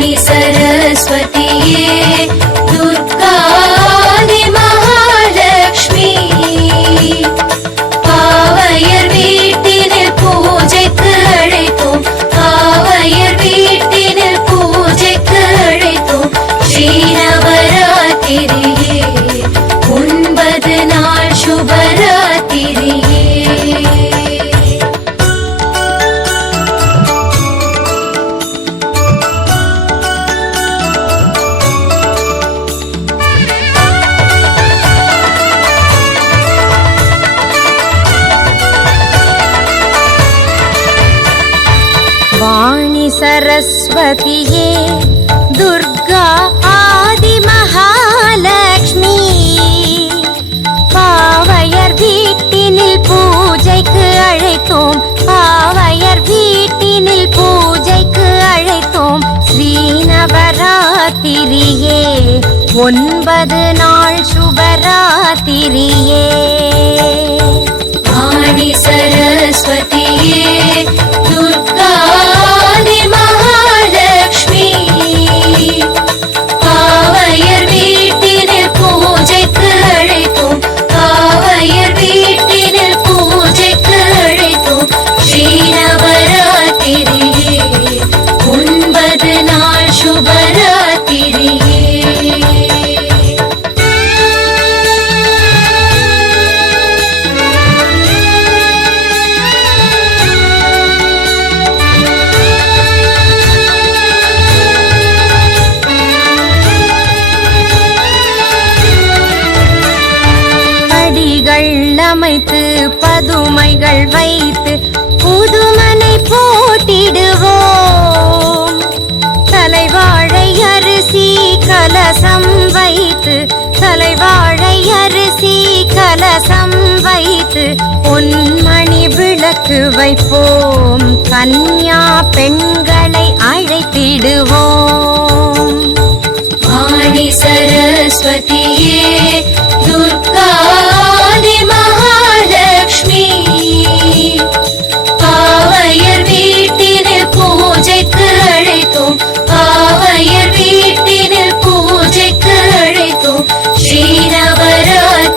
வாணி சரஸ்வதியே துர்கா ஆதி மகாலட்சுமி பாவையர் வீட்டினில் பூஜைக்கு அழைத்தோம் பாவையர் வீட்டினில் பூஜைக்கு அழைத்தோம் ஸ்ரீநவராத்திரியே 9 நாள் சுபராத்திரியே வாணி சரஸ்வதியே துர்கா ஆதி மகாலட்சுமி பாவையர் வீட்டினில் பூஜைக்கு அழைத்தோம் பாவையர் வீட்டினில் பூஜைக்கு அழைத்தோம் ஸ்ரீநவராத்திரியே 9 நாள் சுபராத்திரியே வாணி சரஸ்வதியே துர்கா ஆதி மகாலட்சுமி பாவையர் வீட்டினில் பூஜைக்கு அழைத்தோம் பாவையர் வீட்டினில் பூஜைக்கு அழைத்தோம் ஸ்ரீநவராத்திரியே 9 நாள் சுபராத்திரியே அமைத்து பதுமைகள் வைத்து புதுமனை போட்டிடுவோம் தலைவாழை அரிசி கலசம் வைத்து தலைவாழை அரிசி கலசம் வைத்து பொன்மணி விளக்கு வைப்போம் கன்யா பெண்களை அழைத்திடுவோம் வாணி சரஸ்வதியே துர்கா ஆதி மகாலட்சுமி பாவையர் வீட்டினில் பூஜைக்கு அழைத்தோம் பாவையர் வீட்டினில் பூஜைக்கு அழைத்தோம் ஸ்ரீநவராத்திரியே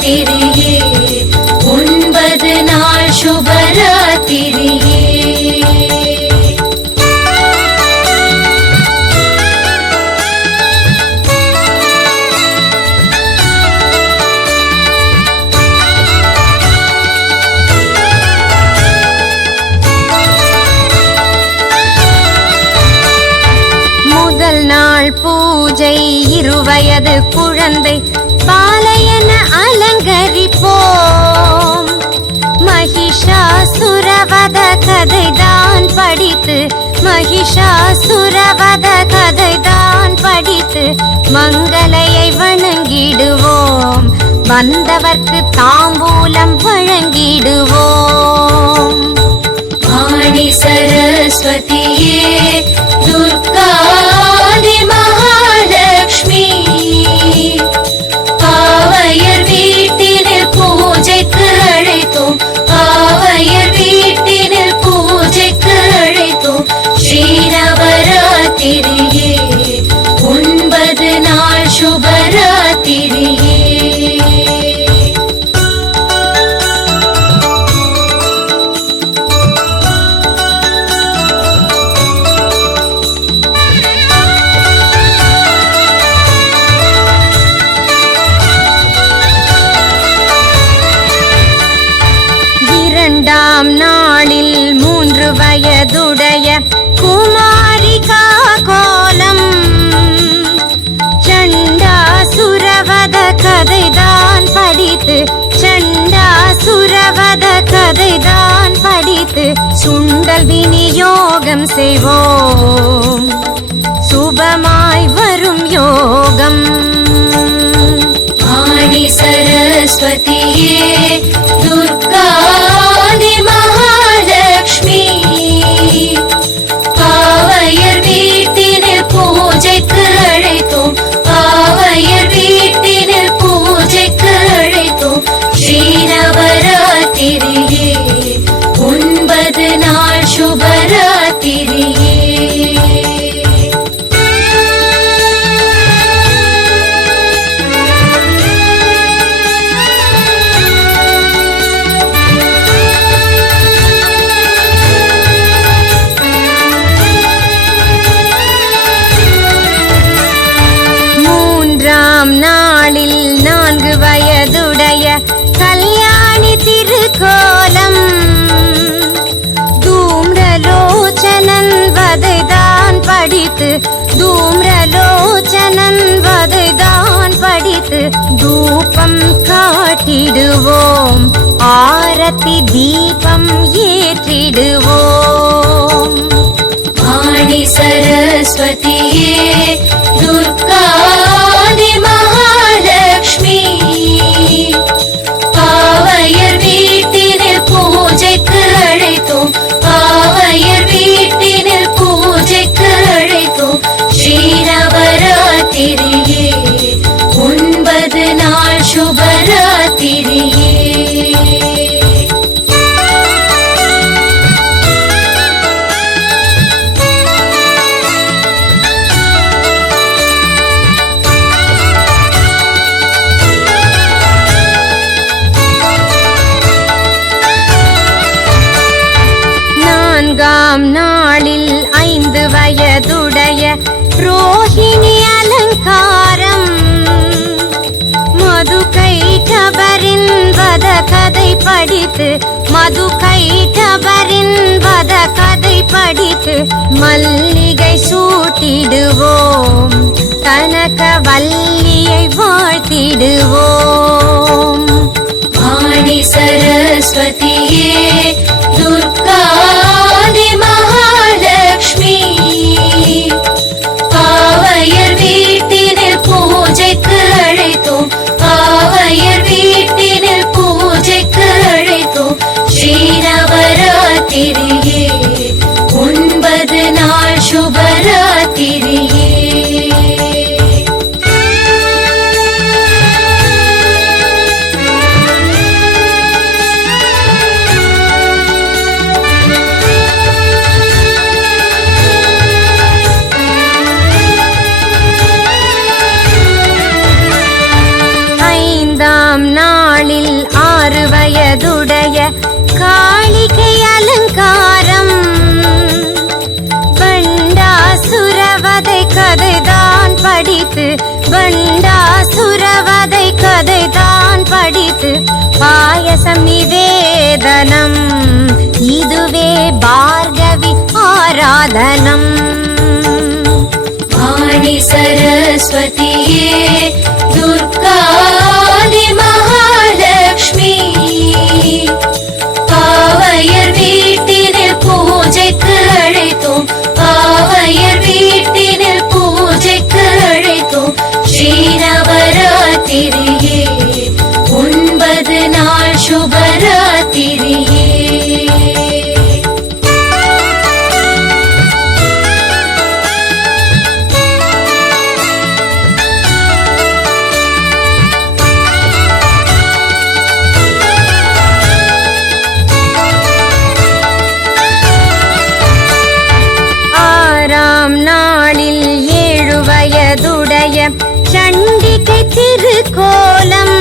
9 நாள் சுபராத்திரியே பூஜை 2 வயது குழந்தை பாலையன அலங்கரிப்போம் மகிஷாசுரவத கதைதான் படித்து மகிஷாசுரவத கதைதான் படித்து மங்களையை வணங்கிடுவோம் வந்தவர்க்கு தாம்பூலம் வழங்கிடுவோம் வாணி சரஸ்வதியே துர்கா ஆதி மகாலட்சுமி பாவையர் வீட்டினில் பூஜைக்கு அழைத்தோம் பாவையர் வீட்டினில் பூஜைக்கு அழைத்தோம் ஸ்ரீநவராத்திரியே 9 நாள் சுபராத்திரியே நாளில் 3 வயதுடைய குமாரிகா கோலம் சண்டாசுரவத கதைதான் படித்து சண்டாசுரவத கதைதான் படித்து சுண்டல் விநியோகம் செய்வோம் சுபமாய் வரும் யோகம் வாணி சரஸ்வதியே துர்கா ஆதி மகாலட்சுமி பாவையர் வீட்டினில் பூஜைக்கு அழைத்தோம் பாவையர் வீட்டினில் பூஜைக்கு அழைத்தோம் ஸ்ரீநவராத்திரியே 9 நாள் சுபராத்திரியே படித்து தூம்ரலோச்சனன் வதைதான் படித்து தூபம் காட்டிடுவோம் ஆரத்தி தீபம் ஏற்றிடுவோம். வாணி சரஸ்வதியே துர்காதி மகாலட்சுமி பாவையர் வீட்டினில் பூஜைக்கு அழைத்தோம் பாவையர் வீட்டினில் பூஜைக்கு அழைத்தோம். ஸ்ரீநவராத்திரியே 9 நாள் சுபராத்திரியே. நாளில் 5 வயதுடைய ரோஹிணி அலங்காரம் மது கைட்டபரின் வத கதை படித்து மது கைட்டபரின் வத கதை படித்து மல்லிகை சூட்டிடுவோம் கனக வல்லியை வாழ்த்திடுவோம். வாணி சரஸ்வதியே துர்காதி மகாலட்சுமி பாவையர் வீட்டினில் பூஜைக்கு அழைத்தோம் பாவையர் வீட்டினில் பூஜைக்கு அழைத்தோம். ஸ்ரீநவராத்திரியே 9 நாள் சுபராத்திரியே. நாளில் 6 வயதுடைய காளிகை அலங்காரம் பண்டாசுரவதை கதைதான் படித்து பண்டாசுரவதை கதைதான் படித்து பாயசம் நிவேதனம் இதுவே பார்கவி ஆராதனம். வாணி சரஸ்வதியே துர்காதி மகாலட்சுமி பாவையர் வீட்டினில் பூஜைக்கு அழைத்தோம் பாவையர் வீட்டினில் பூஜைக்கு அழைத்தோம். ஸ்ரீநவராத்திரியே 9 நாள் சுபராத்திரியே. நாளில் 7 வயதுடைய சண்டிகை திருக்கோலம்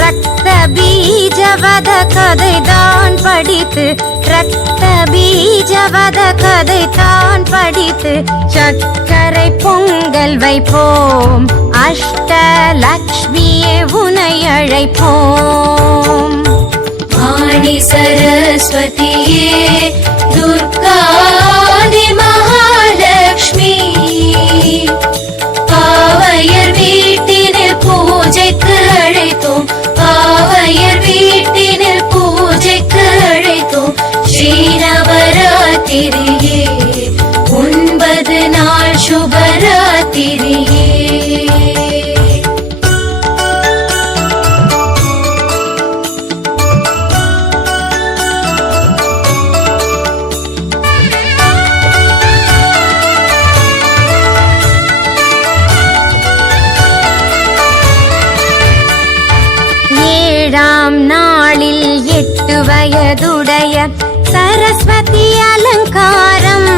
ரத்த பீஜவத கதைதான் படித்து ரத்த பீஜவத கதைதான் படித்து சக்கரை பொங்கல் வைப்போம் அஷ்டலக்ஷ்மியே உனை அழைப்போம். வாணி சரஸ்வதியே துர்காதி மகாலட்சுமி பாவையர் வீட்டினில் பூஜைக்கு அழைத்தோம் பாவையர் வீட்டினில் பூஜைக்கு அழைத்தோம். ஸ்ரீநவராத்திரியே 9 நாள் சுபராத்திரியே. நாளில் 8 வயதுடைய சரஸ்வதி அலங்காரம்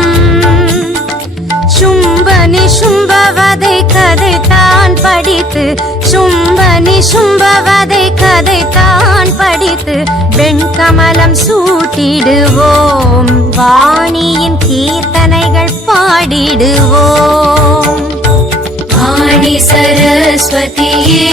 சும்பனி சும்பவதை கதைத்தான் படித்து சும்பனி சும்பவதை கதைத்தான் படித்து வெண்கமலம் சூட்டிடுவோம் வாணியின் கீர்த்தனைகள் பாடிடுவோம். வாணி சரஸ்வதியே